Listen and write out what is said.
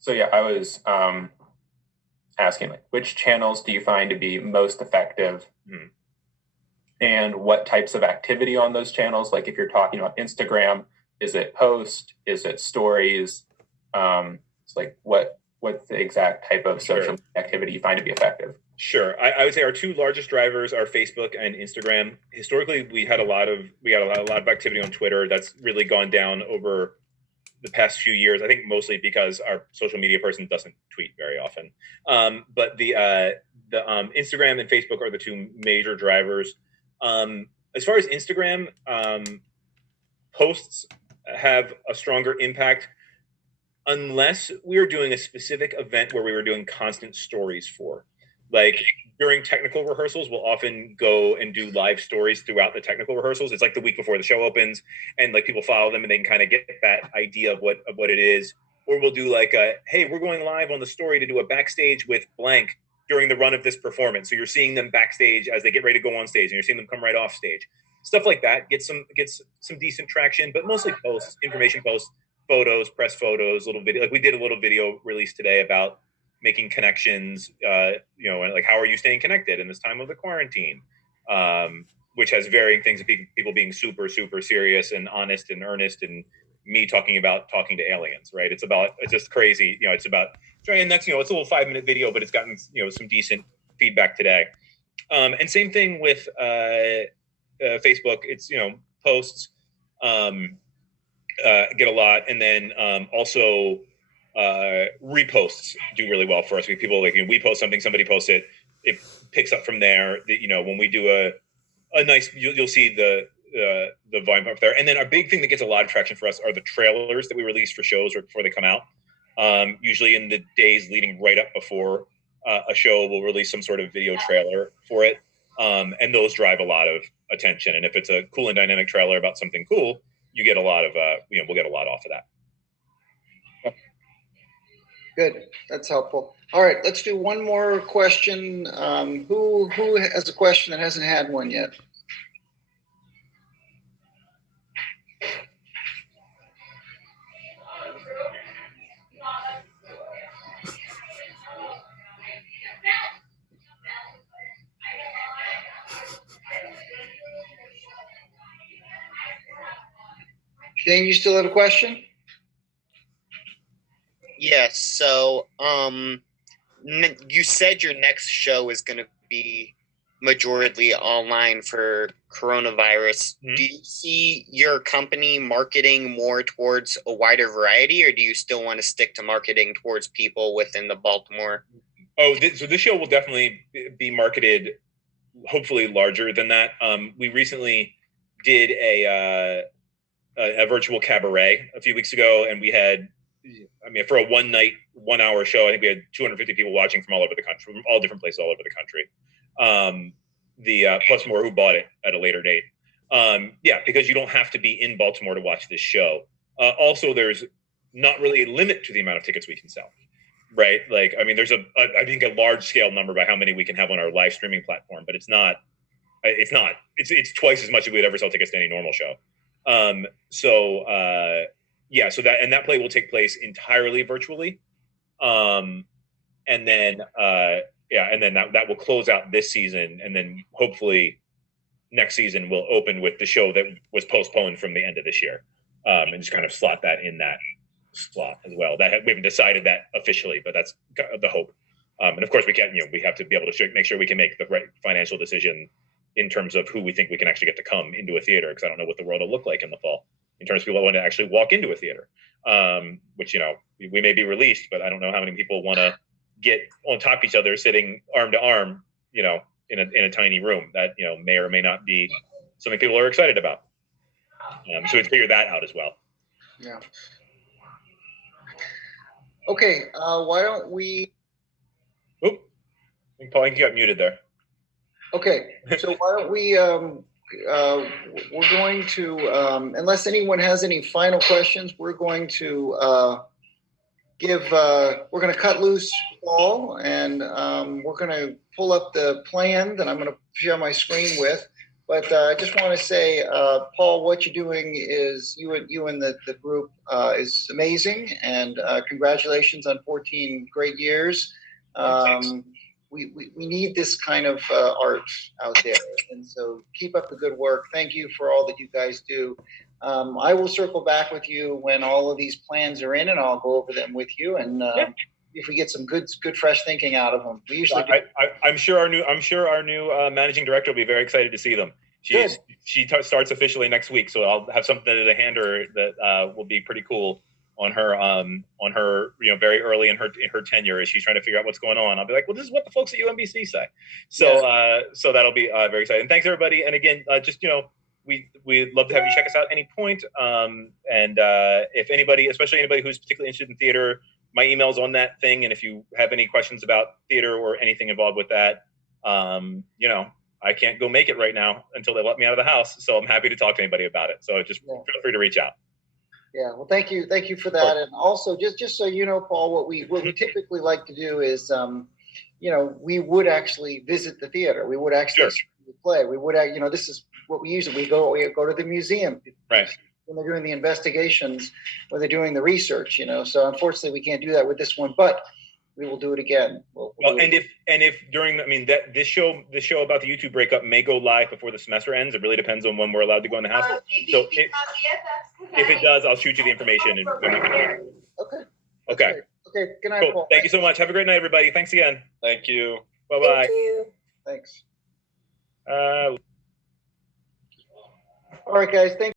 So yeah, I was asking like, which channels do you find to be most effective? And what types of activity on those channels? Like if you're talking about Instagram, is it post? Is it stories? It's like what's the exact type of social activity you find to be effective? Sure. I would say our two largest drivers are Facebook and Instagram. Historically, we had a lot of activity on Twitter. That's really gone down over the past few years. I think mostly because our social media person doesn't tweet very often. But the Instagram and Facebook are the two major drivers. As far as Instagram, posts have a stronger impact unless we are doing a specific event where we were doing constant stories for. Like during technical rehearsals, we'll often go and do live stories throughout the technical rehearsals. It's like the week before the show opens, and like people follow them and they can kind of get that idea of what it is. Or we'll do like hey, we're going live on the story to do a backstage with blank during the run of this performance. So you're seeing them backstage as they get ready to go on stage, and you're seeing them come right off stage. Stuff like that gets some decent traction, but mostly posts, information posts, photos, press photos, little video. Like we did a little video release today about making connections, and like how are you staying connected in this time of the quarantine, which has varying things of people being super, super serious and honest and earnest, and me talking to aliens, right? It's just crazy. It's about trying, and that's, it's a little 5-minute video, but it's gotten, some decent feedback today. And same thing with Facebook. It's, posts get a lot. And then also reposts do really well for us. People like, we post something, somebody posts it, it picks up from there. When we do a nice, you'll see the volume up there. And then our big thing that gets a lot of traction for us are the trailers that we release for shows or before they come out. Usually in the days leading right up before a show, we'll release some sort of video trailer for it. And those drive a lot of attention. And if it's a cool and dynamic trailer about something cool, you get a lot of, we'll get a lot off of that. Good. That's helpful. All right, let's do one more question. Who has a question that hasn't had one yet? Shane, you still have a question? Yes. So, you said your next show is going to be majority online for coronavirus. Mm-hmm. Do you see your company marketing more towards a wider variety, or do you still want to stick to marketing towards people within the Baltimore? So this show will definitely be marketed, hopefully larger than that. We recently did a virtual cabaret a few weeks ago, and we had, for a 1 night, 1 hour show, I think we had 250 people watching from all over the country, from all different places all over the country. Plus more who bought it at a later date. Because you don't have to be in Baltimore to watch this show. Also, there's not really a limit to the amount of tickets we can sell, right? Like, there's I think a large scale number by how many we can have on our live streaming platform, but it's twice as much as we'd ever sell tickets to any normal show. So that play will take place entirely virtually. And then that will close out this season. And then hopefully next season we'll open with the show that was postponed from the end of this year. And just kind of slot that in that slot as well. We haven't decided that officially, but that's the hope. And of course we have to be able to make sure we can make the right financial decision in terms of who we think we can actually get to come into a theater, because I don't know what the world will look like in the fall in terms of people that want to actually walk into a theater, which, we may be released, but I don't know how many people want to get on top of each other, sitting arm to arm, in a tiny room. That, may or may not be something people are excited about. So we figure that out as well. Yeah. Okay. Why don't we? Oop. I think Paul, you got muted there. Okay, so why don't we, we're going to, unless anyone has any final questions, we're going to we're going to cut loose Paul, and we're going to pull up the plan that I'm going to share my screen with. But I just want to say, Paul, what you're doing is you and the group is amazing, and congratulations on 14 great years. We need this kind of art out there, and so keep up the good work. Thank you for all that you guys do. I will circle back with you when all of these plans are in, and I'll go over them with you. And if we get some good fresh thinking out of them, we usually do. I'm sure our new managing director will be very excited to see them. She starts officially next week, so I'll have something to hand her that will be pretty cool on her very early in her tenure as she's trying to figure out what's going on. I'll be like, well, this is what the folks at UMBC say. So so that'll be very exciting. And thanks everybody. And again, we'd love to have you check us out at any point. And if anybody, especially anybody who's particularly interested in theater, my email's on that thing. And if you have any questions about theater or anything involved with that, I can't go make it right now until they let me out of the house. So I'm happy to talk to anybody about it. So just feel free to reach out. Yeah, well, thank you for that. And also, just so you know, Paul, what we typically like to do is, we would actually visit the theater. We would actually play. We would, this is what we usually we go to the museum. Right. When they're doing the investigations, when they're doing the research, So unfortunately, we can't do that with this one, but we will do it again. If during, this show about the YouTube breakup may go live before the semester ends. It really depends on when we're allowed to go in the house. So if it does, I'll shoot you the information. Okay. Okay. Good night, cool. Paul. Thank you so much. Have a great night, everybody. Thanks again. Thank you. Bye-bye. Thank you. Thanks. All right, guys. Thank